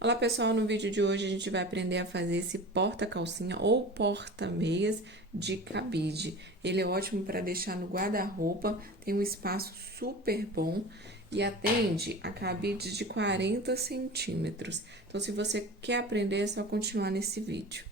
Olá pessoal, no vídeo de hoje a gente vai aprender a fazer esse porta-calcinha ou porta-meias de cabide. Ele é ótimo para deixar no guarda-roupa, tem um espaço super bom e atende a cabides de 40 centímetros. Então, se você quer aprender, é só continuar nesse vídeo.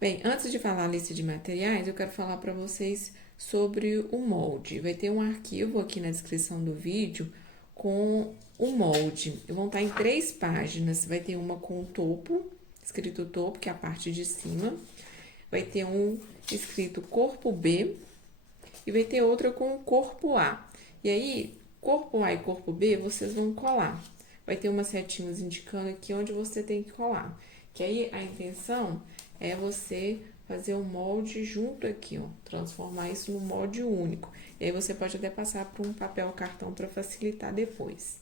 Bem, antes de falar a lista de materiais, eu quero falar para vocês sobre o molde. Vai ter um arquivo aqui na descrição do vídeo com o molde. Vão estar em 3 páginas. Vai ter uma com o topo, escrito topo, que é a parte de cima. Vai ter um escrito corpo B e vai ter outra com o corpo A. E aí, corpo A e corpo B, vocês vão colar. Vai ter umas setinhas indicando aqui onde você tem que colar. Que aí, a intenção é você fazer um molde junto aqui, ó. Transformar isso num molde único. E aí, você pode até passar por um papel cartão para facilitar depois.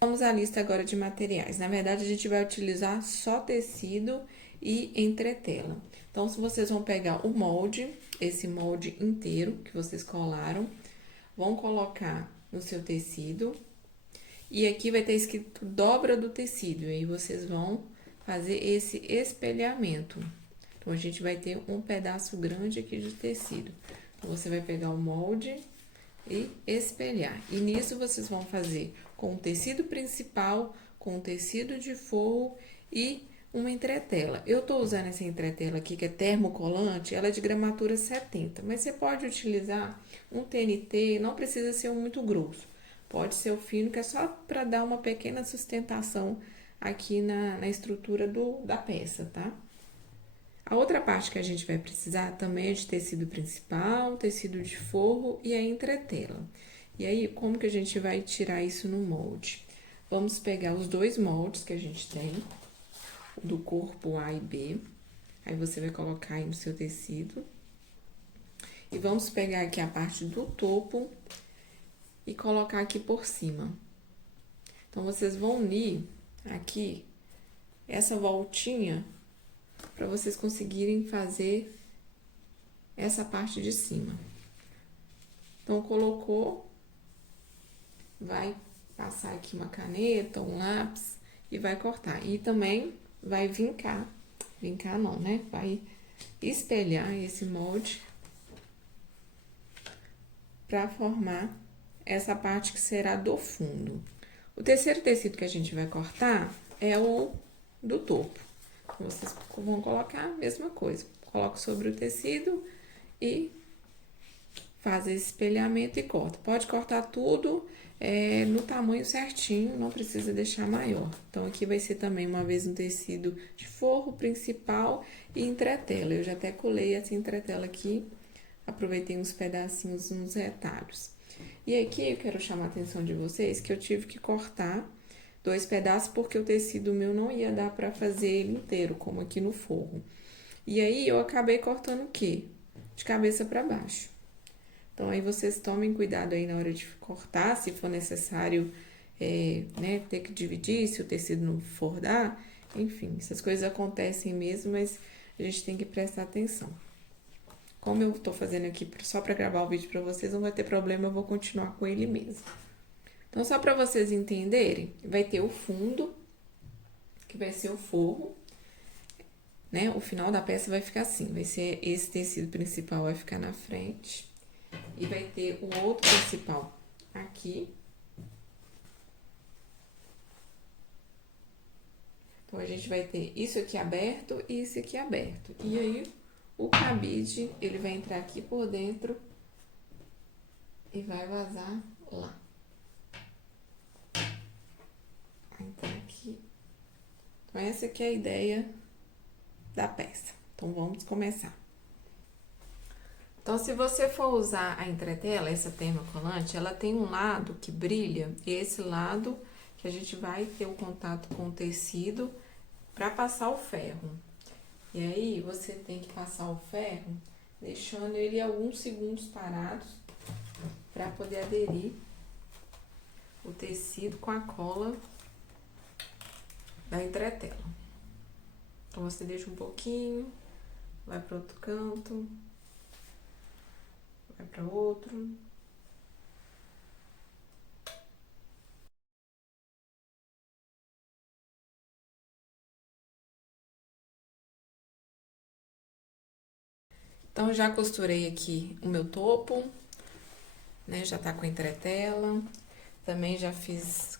Vamos à lista agora de materiais. Na verdade, a gente vai utilizar só tecido e entretela. Então, se vocês vão pegar o molde, esse molde inteiro que vocês colaram, vão colocar no seu tecido. E aqui vai ter escrito dobra do tecido. E aí, vocês vão fazer esse espelhamento. Então, a gente vai ter um pedaço grande aqui de tecido. Então, você vai pegar o molde e espelhar. E nisso vocês vão fazer com o tecido principal, com o tecido de forro e uma entretela. Eu tô usando essa entretela aqui, que é termocolante, ela é de gramatura 70, mas você pode utilizar um TNT, não precisa ser muito grosso. Pode ser o fino, que é só para dar uma pequena sustentação aqui na estrutura da peça, tá? A outra parte que a gente vai precisar também é de tecido principal, tecido de forro e a entretela. E aí, como que a gente vai tirar isso no molde? Vamos pegar os dois moldes que a gente tem, o do corpo A e B. Aí, você vai colocar aí no seu tecido. E vamos pegar aqui a parte do topo e colocar aqui por cima. Então, vocês vão unir aqui essa voltinha para vocês conseguirem fazer essa parte de cima. Então, colocou, vai passar aqui uma caneta, um lápis e vai cortar. E também vai vincar não, né? Vai espelhar esse molde para formar essa parte que será do fundo. O terceiro tecido que a gente vai cortar é o do topo. Então, vocês vão colocar a mesma coisa. Coloca sobre o tecido e faz esse espelhamento e corta. Pode cortar tudo no tamanho certinho, não precisa deixar maior. Então, aqui vai ser também uma vez um tecido de forro principal e entretela. Eu já até colei essa entretela aqui, aproveitei uns pedacinhos, uns retalhos. E aqui eu quero chamar a atenção de vocês que eu tive que cortar 2 pedaços porque o tecido meu não ia dar para fazer ele inteiro, como aqui no forro. E aí eu acabei cortando o quê? De cabeça para baixo. Então, aí vocês tomem cuidado aí na hora de cortar, se for necessário, né, ter que dividir, se o tecido não for dar, enfim, essas coisas acontecem mesmo, mas a gente tem que prestar atenção. Como eu tô fazendo aqui só para gravar o vídeo para vocês, não vai ter problema, eu vou continuar com ele mesmo. Então, só para vocês entenderem, vai ter o fundo, que vai ser o forro, né? O final da peça vai ficar assim, vai ser esse tecido principal vai ficar na frente. E vai ter o outro principal aqui. Então, a gente vai ter isso aqui aberto e isso aqui aberto. E aí, o cabide, ele vai entrar aqui por dentro e vai vazar lá. Vai entrar aqui. Então, essa aqui é a ideia da peça. Então, vamos começar. Então, se você for usar a entretela, essa termocolante, ela tem um lado que brilha, e esse lado que a gente vai ter o contato com o tecido para passar o ferro. E aí, você tem que passar o ferro deixando ele alguns segundos parados para poder aderir o tecido com a cola da entretela. Então, você deixa um pouquinho, vai para outro canto, vai para outro. Então, já costurei aqui o meu topo, né? Já tá com a entretela. Também já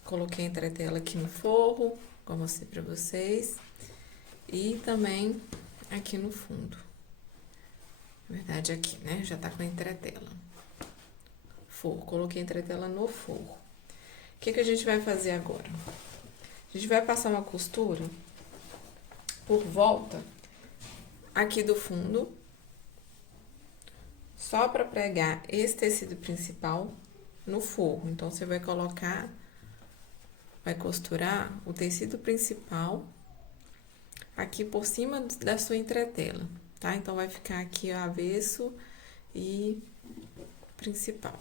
coloquei a entretela aqui no forro, como eu mostrei pra vocês. E também aqui no fundo. Na verdade, aqui, né? Já tá com a entretela. Forro, coloquei a entretela no forro. O que a gente vai fazer agora? A gente vai passar uma costura por volta aqui do fundo, só para pregar esse tecido principal no forro. Então, você vai costurar o tecido principal aqui por cima da sua entretela, tá? Então, vai ficar aqui o avesso e principal.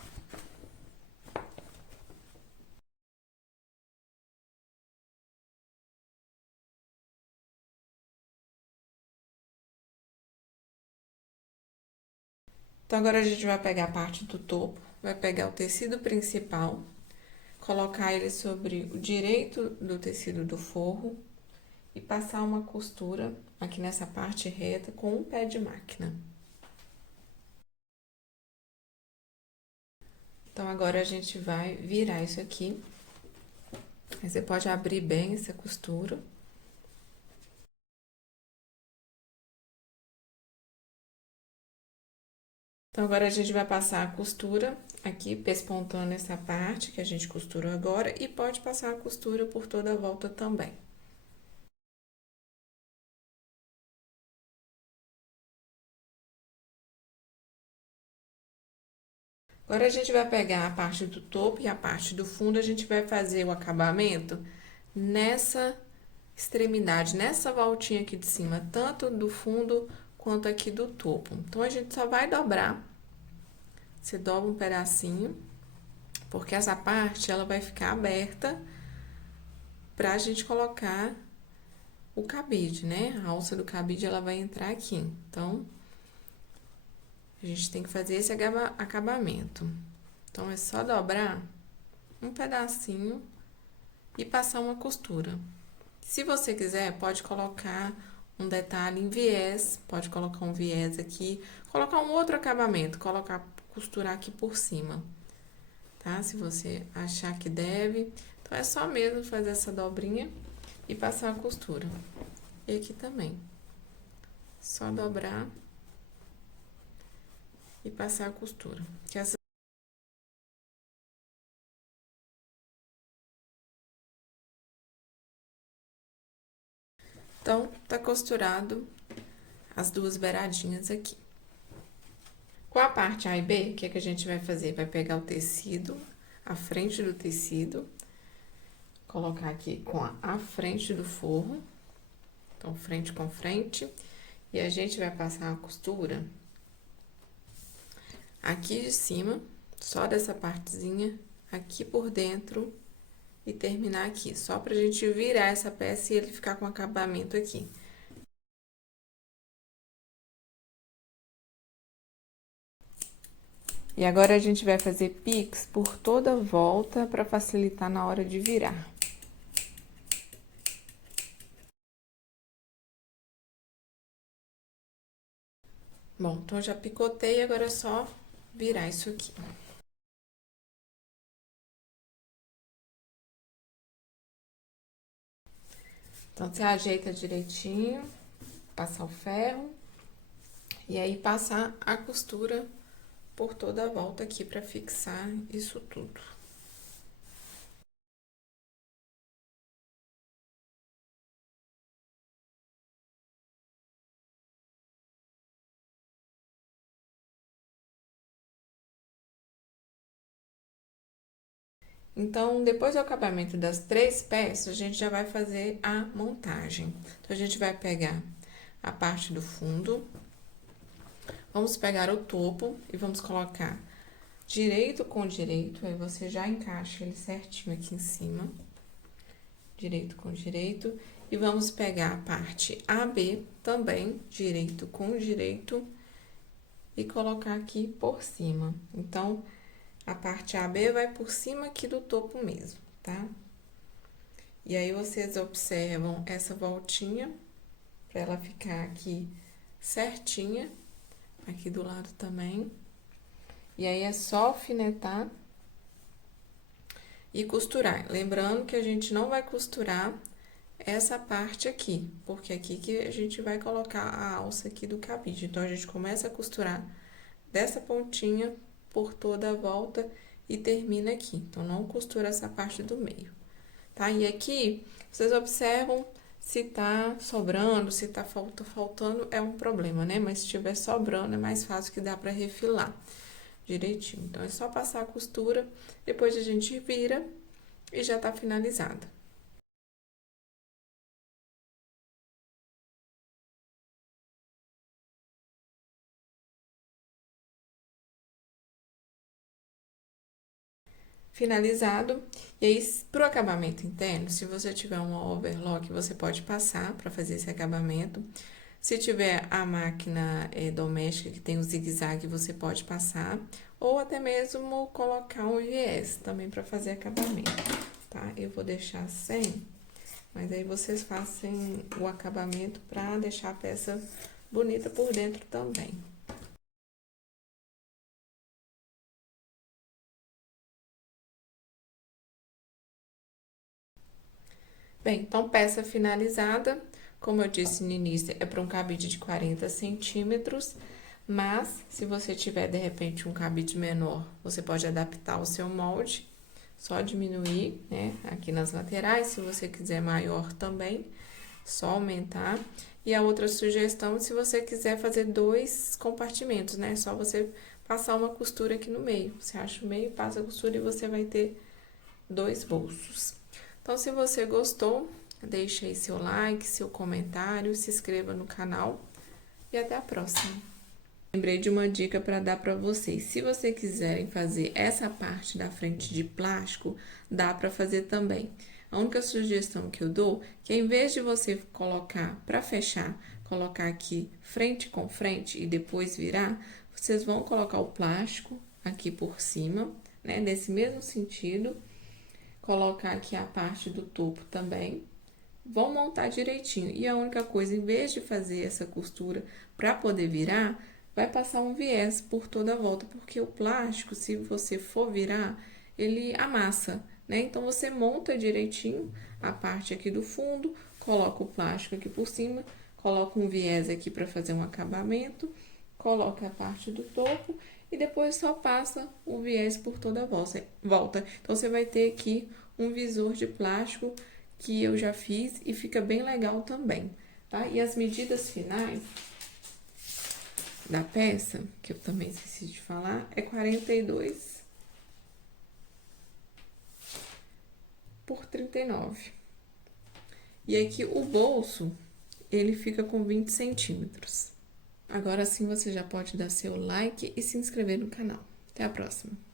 Então, agora a gente vai pegar a parte do topo, vai pegar o tecido principal, colocar ele sobre o direito do tecido do forro e passar uma costura aqui nessa parte reta com um pé de máquina. Então, agora a gente vai virar isso aqui. Aí você pode abrir bem essa costura. Então, agora a gente vai passar a costura aqui, pespontando essa parte que a gente costurou agora, e pode passar a costura por toda a volta também. Agora, a gente vai pegar a parte do topo e a parte do fundo, a gente vai fazer o acabamento nessa extremidade, nessa voltinha aqui de cima, tanto do fundo quanto aqui do topo. Então, a gente só vai dobrar. Você dobra um pedacinho, porque essa parte, ela vai ficar aberta pra gente colocar o cabide, né? A alça do cabide, ela vai entrar aqui. Então, a gente tem que fazer esse acabamento. Então, é só dobrar um pedacinho e passar uma costura. Se você quiser, pode colocar um detalhe em viés, pode colocar um viés aqui, colocar um outro acabamento, costurar aqui por cima, tá? Se você achar que deve. Então, é só mesmo fazer essa dobrinha e passar a costura. E aqui também. Só dobrar e passar a costura. Então, tá costurado as duas beiradinhas aqui. Com a parte A e B, o que a gente vai fazer? Vai pegar o tecido, a frente do tecido, colocar aqui com a frente do forro, então frente com frente, e a gente vai passar a costura aqui de cima, só dessa partezinha, aqui por dentro e terminar aqui, só pra gente virar essa peça e ele ficar com acabamento aqui. E agora a gente vai fazer pix por toda a volta para facilitar na hora de virar. Bom, então eu já picotei, agora é só virar isso aqui. Então, você ajeita direitinho, passar o ferro e aí passar a costura por toda a volta aqui para fixar isso tudo. Então, depois do acabamento das 3 peças, a gente já vai fazer a montagem. Então, a gente vai pegar a parte do fundo, vamos pegar o topo e vamos colocar direito com direito, aí você já encaixa ele certinho aqui em cima, direito com direito, e vamos pegar a parte AB também, direito com direito, e colocar aqui por cima. Então, a parte AB vai por cima aqui do topo mesmo, tá? E aí, vocês observam essa voltinha, pra ela ficar aqui certinha, aqui do lado também. E aí é só alfinetar e costurar. Lembrando que a gente não vai costurar essa parte aqui, porque aqui que a gente vai colocar a alça aqui do cabide. Então, a gente começa a costurar dessa pontinha por toda a volta e termina aqui. Então, não costura essa parte do meio, tá? E aqui, vocês observam se tá sobrando, se tá faltando, é um problema, né? Mas se tiver sobrando, é mais fácil que dá pra refilar direitinho. Então, é só passar a costura, depois a gente vira e já tá finalizada. Finalizado, e aí pro acabamento interno, se você tiver uma overlock, você pode passar para fazer esse acabamento. Se tiver a máquina doméstica que tem o zigue-zague, você pode passar, ou até mesmo colocar um viés também para fazer acabamento, tá? Eu vou deixar sem, mas aí vocês façam o acabamento para deixar a peça bonita por dentro também. Bem, então peça finalizada, como eu disse no início, é para um cabide de 40 centímetros, mas se você tiver de repente um cabide menor, você pode adaptar o seu molde, só diminuir, né, aqui nas laterais, se você quiser maior também, só aumentar. E a outra sugestão, se você quiser fazer 2 compartimentos, né, só você passar uma costura aqui no meio. Você acha o meio, passa a costura e você vai ter 2 bolsos. Então, se você gostou, deixe aí seu like, seu comentário, se inscreva no canal e até a próxima. Lembrei de uma dica para dar para vocês. Se vocês quiserem fazer essa parte da frente de plástico, dá para fazer também. A única sugestão que eu dou é que em vez de você colocar para fechar, colocar aqui frente com frente e depois virar, vocês vão colocar o plástico aqui por cima, né, nesse mesmo sentido. Colocar aqui a parte do topo também. Vão montar direitinho. E a única coisa, em vez de fazer essa costura para poder virar, vai passar um viés por toda a volta, porque o plástico, se você for virar, ele amassa, né? Então, você monta direitinho a parte aqui do fundo, coloca o plástico aqui por cima, coloca um viés aqui para fazer um acabamento, coloca a parte do topo e depois só passa o viés por toda a volta. Então, você vai ter aqui um visor de plástico que eu já fiz e fica bem legal também, tá? E as medidas finais da peça, que eu também esqueci de falar, é 42 por 39. E aqui o bolso, ele fica com 20 centímetros. Agora sim você já pode dar seu like e se inscrever no canal. Até a próxima!